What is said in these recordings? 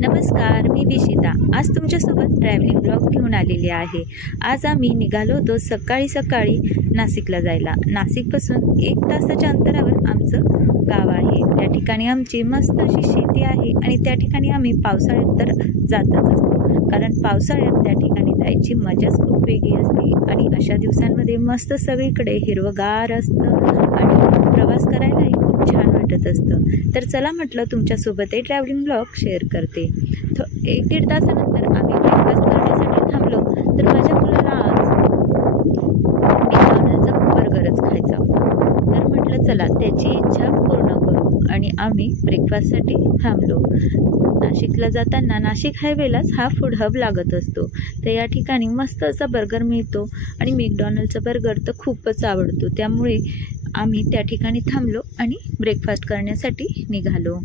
नमस्कार मी विशिता. आज तुमच्यासोबत ट्रॅव्हलिंग ब्लॉग घेऊन आलेली आहे. आज आम्ही निघालो होतो सकाळी सकाळी नाशिकला जायला. नाशिकपासून एक तासाच्या अंतरावर आमचं गाव आहे. त्या ठिकाणी आमची मस्त अशी शेती आहे आणि त्या ठिकाणी आम्ही पावसाळ्यात तर जातच असतो. कारण पावसाळ्यात त्या ठिकाणी जायची मजाच खूप वेगळी असते आणि अशा दिवसांमध्ये मस्त सगळीकडे हिरवगार असतं आणि प्रवास करायलाही वाटत असतं. तर चला म्हटलं तुमच्यासोबतही ट्रॅव्हलिंग ब्लॉग शेअर करते. थो एक दीड तासानंतर आम्ही ब्रेकफास्ट करण्यासाठी थांबलो. तर माझ्या मुलाला आज मॅकडॉनल्डचा बर्गरच खायचा होता. तर म्हटलं चला त्याची इच्छा पूर्ण करू. आणि आम्ही ब्रेकफास्टसाठी थांबलो. नाशिकला जाताना नाशिक हायवेलाच हा फूड हब लागत असतो. तर या ठिकाणी मस्त असा बर्गर मिळतो. आणि मॅकडॉनल्डचा बर्गर तर खूपच आवडतो. त्यामुळे आम्ही त्या ठिकाणी थांबलो आणि ब्रेकफास्ट करण्यासाठी निघालो.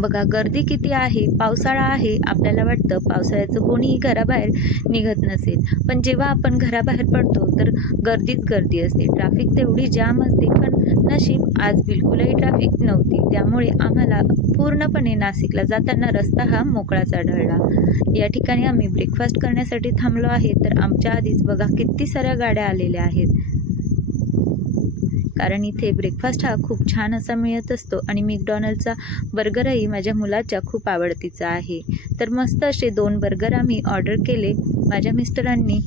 बघा गर्दी किती आहे पावसाळा आहे आपल्याला वाटतं पावसाळ्याचं कोणीही घराबाहेर निघत नसेल. पण जेव्हा आपण घराबाहेर पडतो तर गर्दीच गर्दी असते. ट्रॅफिक तेवढी जाम असते पण नशीब आज बिलकुलही ट्रॅफिक नव्हती. त्यामुळे आम्हाला पूर्णपणे नाशिकला जाताना रस्ता हा मोकळाच आढळला. या ठिकाणी आम्ही ब्रेकफास्ट करण्यासाठी थांबलो आहे तर आमच्या आधीच बघा किती साऱ्या गाड्या आलेल्या आहेत. कारण इथे ब्रेकफास्ट हा खूप छान असा मिळत असतो आणि मॅकडॉनल्डचा बर्गरही माझ्या मुलाच्या खूप आवडतीचा आहे. तर मस्त असे दोन बर्गर आम्ही ऑर्डर केले. माझ्या मिस्टरांनी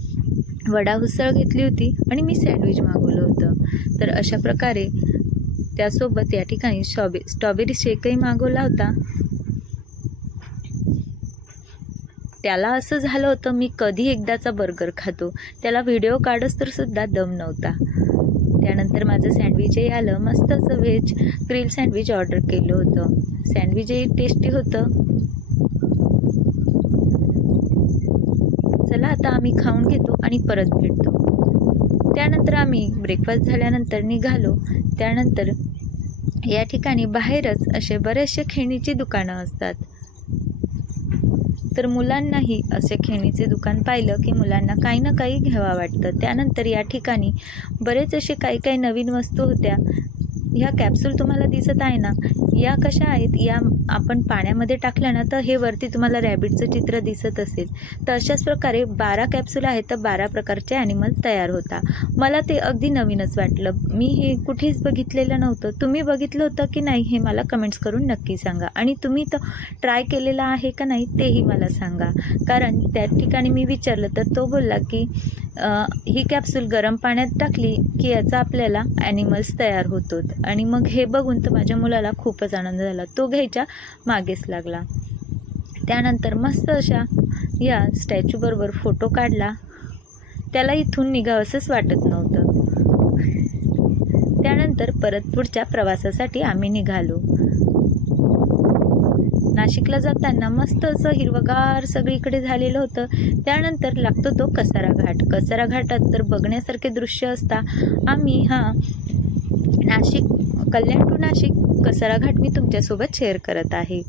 वडा उसळ घेतली होती आणि मी सँडविच मागवलं होतं. तर अशा प्रकारे त्यासोबत या ठिकाणी स्ट्रॉबे स्ट्रॉबेरी शेकही मागवला होता. त्याला असं झालं होतं मी कधी एकदाचा बर्गर खातो. त्याला व्हिडिओ काढस तर सुद्धा दम नव्हता. त्यानंतर माझं सँडविचही आलं. मस्त असं व्हेज ग्रिल सँडविच ऑर्डर केलं होतं. सँडविचही टेस्टी होतं. चला आता आम्ही खाऊन घेतो आणि परत भेटतो. त्यानंतर आम्ही ब्रेकफास्ट झाल्यानंतर निघालो. त्यानंतर या ठिकाणी बाहेरच असे बरेचसे खेळणीची दुकानं असतात. तर मुलांनाही असे खेळणीचे दुकान पाहिलं की मुलांना काही ना काही घ्यावा वाटतं. त्यानंतर या ठिकाणी बरेच असे काही काही नवीन वस्तू होत्या. ह्या कॅप्सूल तुम्हाला दिसत आहे ना या कशा आहेत या आपण पाण्यामध्ये टाकल्या ना तर हे वरती तुम्हाला रॅबिटचं चित्र दिसत असेल. तर अशाच प्रकारे बारा कॅप्सूल आहेत तर बारा प्रकारचे ॲनिमल तयार होता. मला ते अगदी नवीनच वाटलं. मी हे कुठेच बघितलेलं नव्हतं. तुम्ही बघितलं होतं की नाही हे मला कमेंट्स करून नक्की सांगा. आणि तुम्ही तर ट्राय केलेलं आहे का नाही तेही मला सांगा. कारण त्या ठिकाणी मी विचारलं तर तो बोलला की ही कॅप्सूल गरम पाण्यात टाकली की याचा आपल्याला ॲनिमल्स तयार होतात. आणि मग हे बघून तर माझ्या मुलाला खूपच आनंद झाला. तो घ्यायच्या मागेच लागला. त्यानंतर मस्त अशा या स्टॅच्यूबरोबर फोटो काढला. त्याला इथून निघावंसंच वाटत नव्हतं. त्यानंतर परत पुढच्या प्रवासासाठी आम्ही निघालो. नाशिकला जाताना मस्त असं हिरवगार सगळीकडे झालेलं होतं. त्यानंतर लागतो तो कसारा घाट कसारा घाटात तर बघण्यासारखे दृश्य असता. आम्ही हा नाशिक कल्याण टू नाशिक कसारा घाट मी तुमच्यासोबत शेअर करत आहे.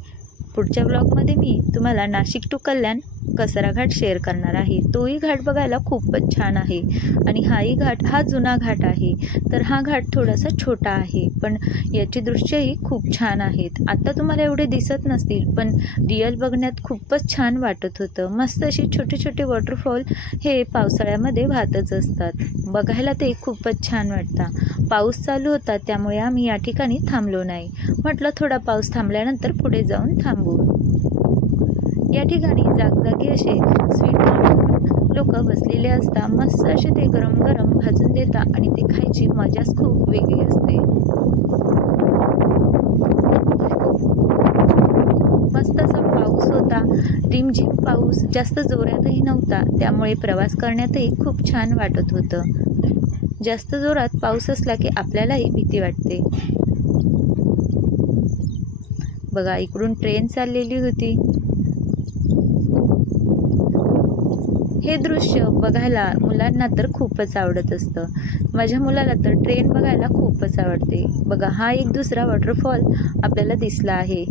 पुढच्या ब्लॉगमध्ये मी तुम्हाला नाशिक टू कल्याण कसारा घाट शेअर करणार आहे. तोही घाट बघायला खूपच छान आहे. आणि हाही घाट हा जुना घाट आहे. तर हा घाट थोडासा छोटा आहे. पण याची दृश्यही खूप छान आहेत. आत्ता तुम्हाला एवढे दिसत नसतील पण रिअल बघण्यात खूपच छान वाटत होतं. मस्त अशी छोटे छोटे वॉटरफॉल हे पावसाळ्यामध्ये वाहतच असतात. बघायला ते खूपच छान वाटतं. पाऊस चालू होता त्यामुळे आम्ही या ठिकाणी थांबलो नाही. म्हटलं थोडा पाऊस थांबल्यानंतर पुढे जाऊन थांबू. या ठिकाणी जागजागी असे स्वीट कॉर्न लोक बसलेले असतात मस्त असे ते गरम गरम भाजून देतात आणि ते खायची मजाच खूप वेगळी असते. मस्त असा पाऊस होता. रिमझिम पाऊस जास्त जोरातही नव्हता त्यामुळे प्रवास करण्यातही खूप छान वाटत होतं. जास्त जोरात पाऊस असला की आपल्यालाही भीती वाटते. बघा इकडून ट्रेन चाललेली होती. हे दृश्य बघायला मुलांना तर खूपच आवडत असतं. माझ्या मुलाला तर ट्रेन बघायला खूपच आवडते. बघा हा एक दुसरा वॉटरफॉल आपल्याला दिसला आहे.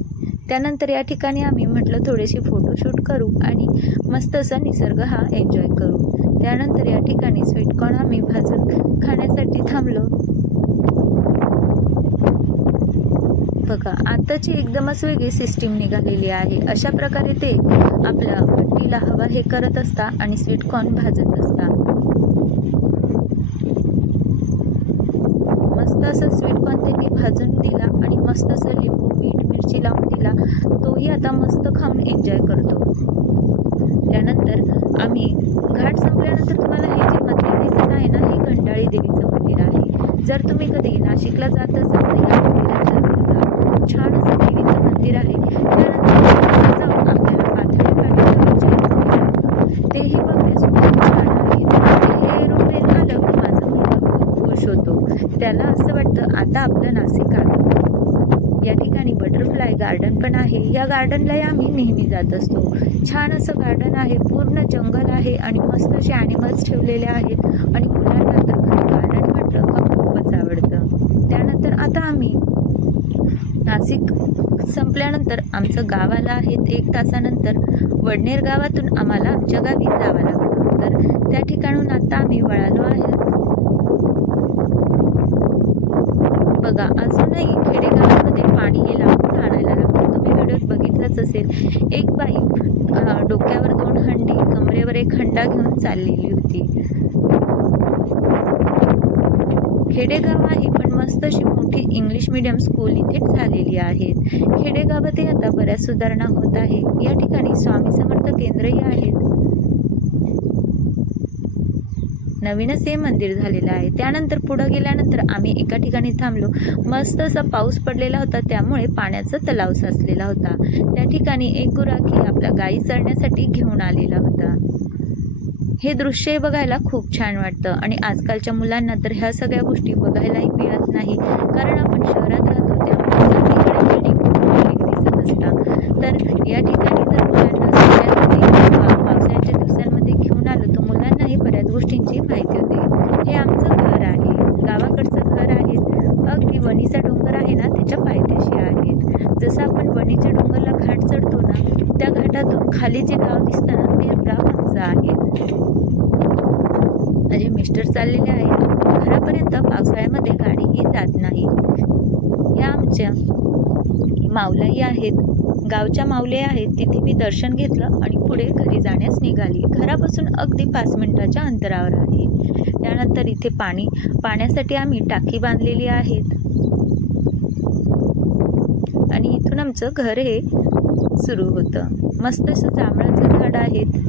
त्यानंतर या ठिकाणी आम्ही म्हटलं थोडेसे फोटोशूट करू आणि मस्त असा निसर्ग हा एन्जॉय करू. त्यानंतर या ठिकाणी स्वीटकॉर्न आम्ही भाजून खाण्यासाठी थांबलो. बघा आताची एकदमच वेगळी सिस्टीम निघालेली आहे. अशा प्रकारे ते आपल्या भट्टीला हवा हे करत असता आणि स्वीटकॉर्न भाजत असता. मस्त असं स्वीटकॉर्न त्यांनी भाजून दिला आणि मस्त असं लिंबू मीठ मिरची लावून दिला. तोही आता मस्त खाऊन एन्जॉय करतो. त्यानंतर आम्ही घाट संपल्यानंतर तुम्हाला हे जे मंदिर दिसत आहे ना हे घंटाळी देवीचं मंदिर आहे. जर तुम्ही कधी नाशिकला जात असाल तर या मंदिराच्या खूप छान असं देवीचं मंदिर आहे. त्यानंतर जाऊन आपल्याला पाथरी तेही बघण्यास खूप छान आहे. हे एरोप्लेन आलं की माझा मुलगा खूप खुश होतो. त्याला असं वाटतं आता आपलं नाशिक आलं या ठिकाणी बटरफ्लाय गार्डन पण आहे. या गार्डनलाही आम्ही नेहमी जात असतो. छान असं गार्डन आहे पूर्ण जंगल आहे आणि मस्त असे ॲनिमल्स ठेवलेले आहेत. आणि मुलांना तर गार्डन म्हटलं का खूपच आवडतं. त्यानंतर आता आम्ही नाशिक संपल्यानंतर आमचं गाव आलं आहे एक तासानंतर वडनेर गावातून आम्हाला आमच्या गावी जावं लागतं. तर त्या ठिकाणून आता आम्ही वळालो आहे. बघा अजूनही खेडेगावामध्ये पाणी हे लागून आणायला लागतं. तुम्ही व्हिडिओत बघितलंच असेल. एक बाई डोक्यावर दोन हंडी कमरेवर एक हंडा घेऊन चाललेली होती. खेडेगाव आहे पण मस्त अशी मोठी इंग्लिश मिडियम स्कूल इथे झालेली आहेत खेडेगावातही आता बऱ्याच सुधारणा होत आहे या ठिकाणी स्वामी समर्थ केंद्रही आहेत. नवीनच हे मंदिर झालेलं आहे. त्यानंतर पुढं गेल्यानंतर आम्ही एका ठिकाणी थांबलो. मस्त असा पाऊस पडलेला होता. त्यामुळे पाण्याचा तलाव साचलेला होता. त्या ठिकाणी एक गुराखी आपल्या गाई चरण्यासाठी घेऊन आलेला होता. हे दृश्य बघायला खूप छान वाटतं. आणि आजकालच्या मुलांना तर ह्या सगळ्या गोष्टी बघायलाही मिळत नाही. कारण आपण शहरात राहतो त्यामुळे दिसत असता तर या ठिकाणी जर मुलांना सुट्ट्यांमध्ये किंवा पावसाळ्याच्या दिवसांमध्ये घेऊन आलो तर मुलांनाही बऱ्याच गोष्टींची माहिती होते हे आमचं घर आहे गावाकडचं घर आहे अगदी वणीचा डोंगर आहे ना त्याच्या पायथ्याशी आहेत जसं आपण वणीच्या डोंगरला घाट चढतो ना त्या घाटातून खाली जे गाव दिसतं ना तेच गाव आमचं आहे माझे मिस्टर चाललेले आहेत. घरापर्यंत पावसाळ्यामध्ये गाडीही जात नाही. या आमच्या मावलाई आहेत. गावच्या माऊले आहेत. तिथे मी दर्शन घेतलं आणि पुढे घरी जाण्यास निघाली. घरापासून अगदी पाच मिनिटाच्या अंतरावर आहे. त्यानंतर इथे पाणी पाण्यासाठी आम्ही टाकी बांधलेली आहेत. आणि इथून आमचं घर हे सुरू होतं. मस्त असं जांभळाचं झाड आहेत.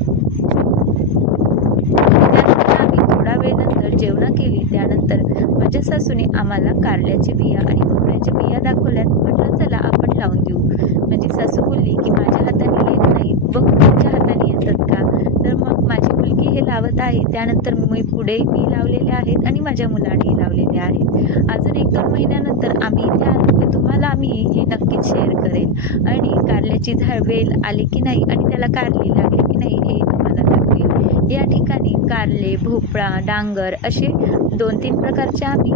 थोडा वेळ नंतर जेवण केली त्यानंतर माझ्या सासूने आम्हाला कारल्याची बिया आणि भोपळ्याच्या बिया दाखवल्यात. म्हटलं चला आपण लावून देऊ म्हणजे सासू बोलली की माझ्या हाताने येत नाही. बघ तुमच्या हाताने येतात का? तर मग माझी मुलगी हे लावत आहे. त्यानंतर मी पुढे मी लावलेले आहेत आणि माझ्या मुलानेही लावलेले आहेत. अजून एक दोन महिन्यानंतर आम्ही इथे आलो की तुम्हाला आम्ही हे नक्कीच शेअर करेल आणि कारल्याची झाड वेल आली की नाही आणि त्याला कारली लागली की नाही हे या ठिकाणी कारले भोपळा डांगर असे दोन तीन प्रकारचे आम्ही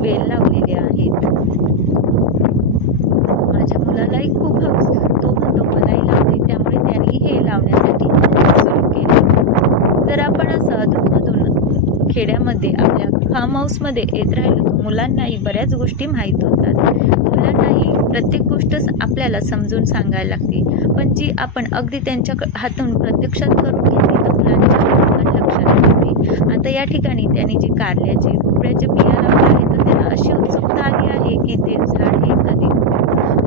वेल लावलेले आहेत. माझ्या मुलालाही खूप हौस तो म्हणतो मलाही लावते. त्यामुळे त्यांनी हे लावण्यासाठी सुरू केले. जर आपण असं अधूनमधून खेड्यामध्ये आपल्या फार्म हाऊसमध्ये येत राहिलो तर मुलांनाही बऱ्याच गोष्टी माहीत होतात. मुलांनाही प्रत्येक गोष्ट आपल्याला समजून सांगायला लागते. पण जी आपण अगदी त्यांच्या हातून प्रत्यक्षात करून घेतली तर लक्षात राहते आता या ठिकाणी त्यांनी जी कारल्याची भोपळ्याच्या बिया लावले आहेत तर त्यांना अशी उत्सुकता आली आहे की ते झाड हे कधी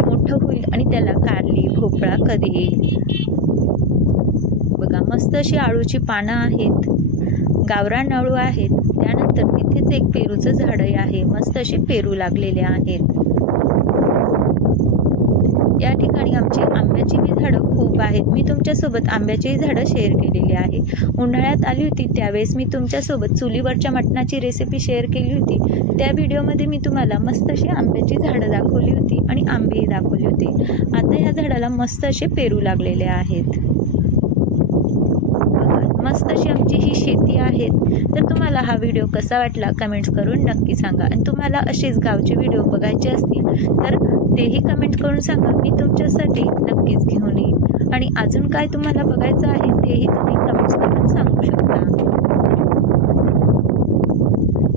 मोठं होईल आणि त्याला कारली भोपळा कधी येईल. बघा मस्त अशी आळूची पानं आहेत गावरान अळू आहेत. त्यानंतर तिथेच एक पेरूचं झाडही आहे. मस्त असे पेरू लागलेले आहेत. या ठिकाणी आमची आंब्याची बी झाडं खूप आहेत. मी तुमच्यासोबत आंब्याचीही झाडं शेअर केलेली आहे. उन्हाळ्यात आली होती त्यावेळेस मी तुमच्यासोबत चुलीवरच्या मटणाची रेसिपी शेअर केली होती. त्या व्हिडिओमध्ये मी तुम्हाला मस्त अशी आंब्याची झाडं दाखवली होती आणि आंबेही दाखवली होती. आता ह्या झाडाला मस्त असे पेरू लागलेले आहेत. मस्त अशी आमची ही शेती आहे. तर तुम्हाला हा व्हिडिओ कसा वाटला? कमेंट्स करून नक्की सांगा. आणि तुम्हाला असेच गावचे व्हिडिओ बघायचे असतील तर तेही कमेंट करून सांगा. मी तुमच्यासाठी नक्कीच घेऊन येईन. आणि अजून काय तुम्हाला बघायचं आहे तेही तुम्ही कमेंट्स करून सांगू शकता.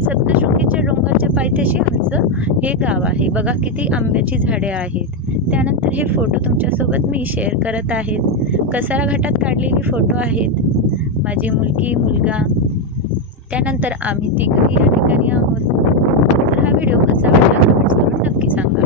सप्तशृंगीच्या डोंगराच्या पायथ्याशी आमचं हे गाव आहे. बघा किती आंब्याची झाडे आहेत. त्यानंतर हे फोटो तुमच्यासोबत मी शेअर करत आहेत कसारा घाटात काढलेले फोटो आहेत. माझी मुलगी मुलगा. त्यानंतर आम्ही तिघही या ठिकाणी आहोत. तर हा व्हिडिओ कसा वाटला कमेंट्स करून नक्की सांगा.